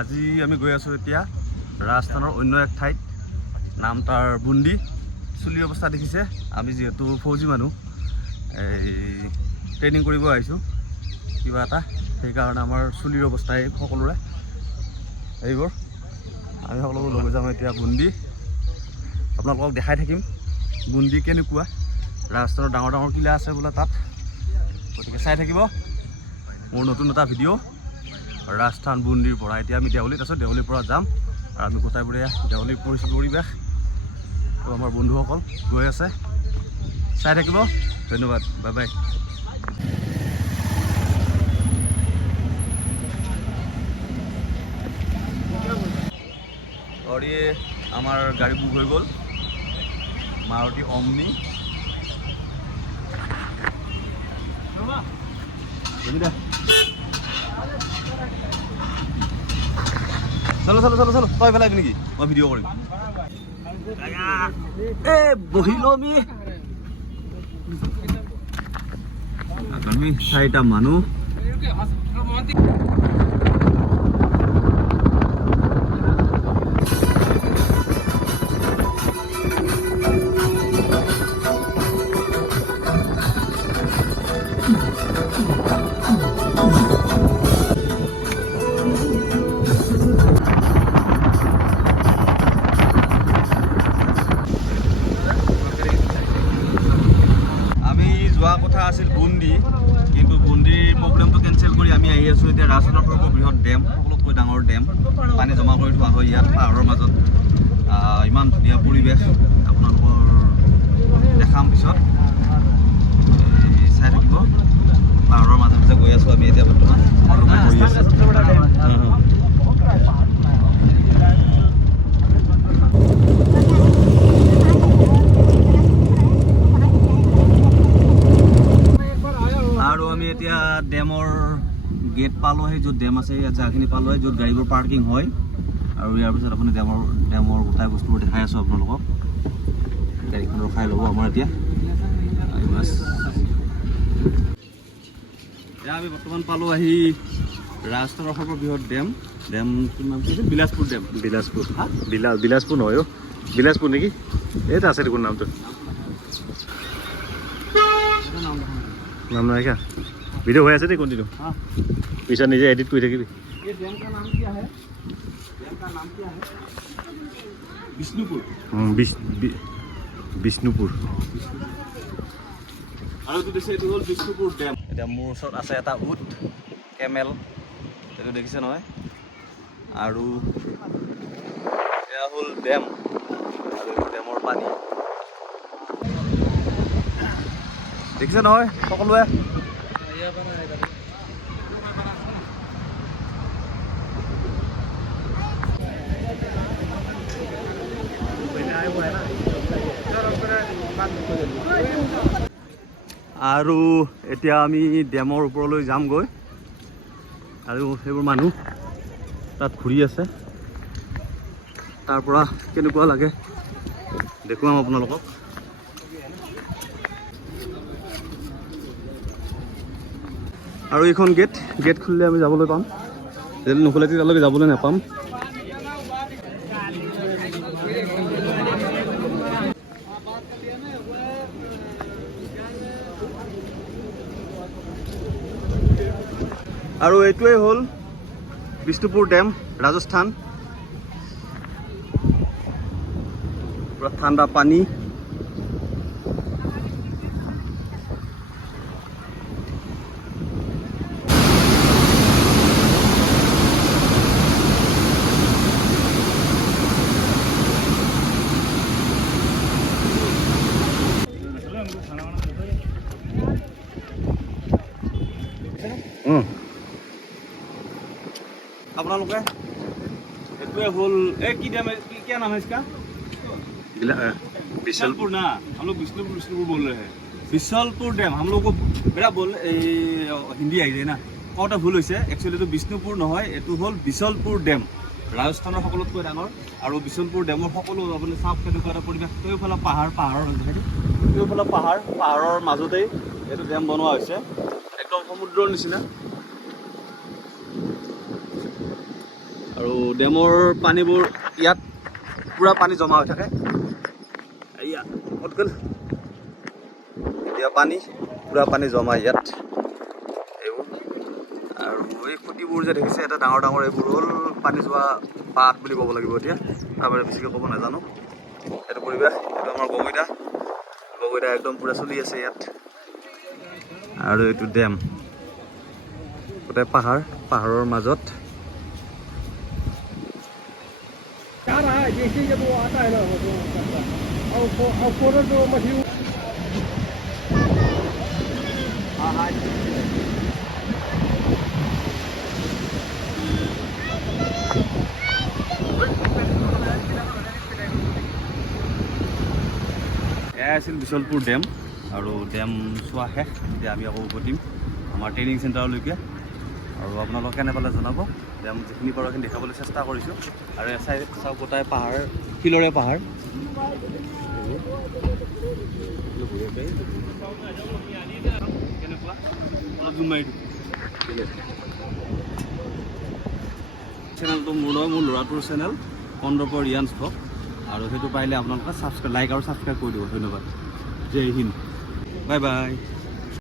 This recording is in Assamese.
আজি আমি গৈ আছোঁ এতিয়া ৰাজস্থানৰ অন্য এক ঠাইত, নাম তাৰ বুন্দি। চুলিৰ অৱস্থা দেখিছে, আমি যিহেতু ফৌজি মানুহ এই ট্ৰেইনিং কৰিব আহিছোঁ কিবা এটা, সেইকাৰণে আমাৰ চুলিৰ অৱস্থাই সকলোৰে এইবোৰ। আমি সকলোবোৰ লৈ যাম এতিয়া বুন্দি, আপোনালোকক দেখাই থাকিম বুন্দি কেনেকুৱা। ৰাজস্থানৰ ডাঙৰ ডাঙৰ কিলা আছে বোলে তাত, গতিকে চাই থাকিব মোৰ নতুন এটা ভিডিঅ' ৰাজস্থান বুন্দিৰ পৰা। এতিয়া আমি দেৱলীত আছোঁ, দেৱলীৰ পৰা যাম আৰু আমি গোটাইবোৰে দেৱলীৰ পৰিৱেশ তো আমাৰ বন্ধুসকল গৈ আছে, চাই থাকিব। ধন্যবাদ, বাই বাই। আৰু আমাৰ গাড়ী বুক হৈ গ'ল, মাৰুতি অমনি। চলো চলো চলো চলো, তই পেলাই নেকি? মই ভিডিঅ' কৰিম। এ বহিলো আমি 4টা মানুহ। কথা আছিল বুন্দি, কিন্তু বুন্দিৰ প্ৰগ্ৰেমটো কেঞ্চেল কৰি আমি আহি আছোঁ এতিয়া ৰাজস্থানৰ সৰ্ববৃহৎ ডেম, সকলোতকৈ ডাঙৰ ডেম। পানী জমা কৰি থোৱা হয় ইয়াত পাহাৰৰ মাজত। ইমান ধুনীয়া পৰিৱেশ, আপোনালোকৰ দেখাম পিছত, চাই থাকিব। পাহাৰৰ মাজে মাজে গৈ আছোঁ আমি এতিয়া বৰ্তমান। আৰু আমি এতিয়া ডেমৰ গেট পালোহি, য'ত ডেম আছে ইয়াত জাগাখিনি পালোহি, য'ত গাড়ীবোৰ পাৰ্কিং হয়। আৰু ইয়াৰ পিছত আপুনি ডেমৰ গোটাই বস্তুবোৰ দেখাই আছোঁ আপোনালোকক। গাড়ীখন ৰখাই ল'ব আমাৰ এতিয়া। এতিয়া আমি বৰ্তমান পালোঁ আহি ৰাজস্থানৰ সৰ্ববৃহৎ ডেমটোৰ নাম কি আছিল? বিলাসপুৰ ডেম। বিলাসপুৰ নহয় অ', বিলাসপুৰ নেকি? এইটো আছে দেখোন নামটো। नाम नहीं क्या? वीडियो हो ऐसे कंटिन्यू। हाँ, पीछे नीचे एडिट कर देगी। ये डैम का नाम क्या है? डैम का नाम क्या है? विष्णुपुर। বিষ্ণুপুৰ। আৰু এইটো দেখিছে, এইটো হ'ল বিষ্ণুপুৰ ডেম। এতিয়া মোৰ ওচৰত আছে এটা উট কেমেল, এইটো দেখিছে নহয়। আৰু এয়া হ'ল ডেম, আৰু এইটো ডেমৰ পানী দেখিছে নহয় সকলোৱে। আৰু এতিয়া আমি ডেমৰ ওপৰলৈ যামগৈ, আৰু সেইবোৰ মানুহ তাত ঘূৰি আছে। তাৰ পৰা কেনেকুৱা লাগে দেখুৱাম আপোনালোকক। আৰু এইখন গেট খুলিলে আমি যাবলৈ পাম, যদি নুখুলে তেতিয়ালৈকে যাবলৈ নাপাম। আৰু এইটোৱেই হ'ল বিষ্ণুপুৰ ডেম, ৰাজস্থান। পুৰা ঠাণ্ডা পানী। আপোনালোকে এইটোৱে হ'ল কি ডেম, क्या नाम है इसका? बिशलपुर ना, हम लोग बिष्णुपुर बोल रहे हैं। बिशलपुर डैम हम लोग को मेरा हिंदी आई जाए ना, कौटा भूल হৈছে। एक्चुअली तो बिष्णुपुर নহয়, এইটো হ'ল বিশলপুৰ ডেম, ৰাজস্থানৰ সকলোতকৈ ডাঙৰ। আৰু বিশলপুৰ ডেমৰ সকলো আপুনি চাওক কেনেকুৱা এটা পৰিৱেশ। কেউফালে কেউফালে পাহাৰৰ মাজতেই এইটো ডেম বনোৱা হৈছে, একদম সমুদ্ৰৰ নিচিনা। আৰু ডেমৰ পানীবোৰ ইয়াত পূৰা পানী জমা হৈ থাকে। এয়া ক'ত গ'ল এতিয়া পানী, পূৰা পানী জমা ইয়াত এইবোৰ। আৰু এই খুঁটিবোৰ যে দেখিছে এটা ডাঙৰ ডাঙৰ, এইবোৰ হ'ল পানী যোৱা পাত বুলি ক'ব লাগিব এতিয়া, তাৰবাবে বেছিকৈ ক'ব নাজানো। এইটো পৰিৱেশ, এইটো আমাৰ গগৈদা একদম পূৰা চলি আছে ইয়াত। আৰু এইটো ডেম, গোটেই পাহাৰৰ মাজত। এয়া আছিল বিশলপুৰ ডেম। আৰু ডেম চোৱা শেষ, এতিয়া আমি আকৌ উভতিম আমাৰ ট্ৰেইনিং চেণ্টাৰলৈকে। আৰু আপোনালোকে কেনে পালে জনাব। ডেম যিখিনি পাৰোঁ সেইখিনি দেখাবলৈ চেষ্টা কৰিছোঁ। আৰু এচাই চাওক গোটাই পাহাৰ, শিলৰে পাহাৰ। কেনেকুৱা অলপ জুম মাৰি দিওঁ। চেনেলটো মোৰ নহয়, মোৰ ল'ৰাটোৰ চেনেল কন্দৰ্পৰ ৰিয়াঞ্চ ভ্লগ। আৰু সেইটো পাৰিলে আপোনালোকে লাইক আৰু ছাবস্ক্ৰাইব কৰি দিব। ধন্যবাদ। জয় হিন্দ, বাই বাই।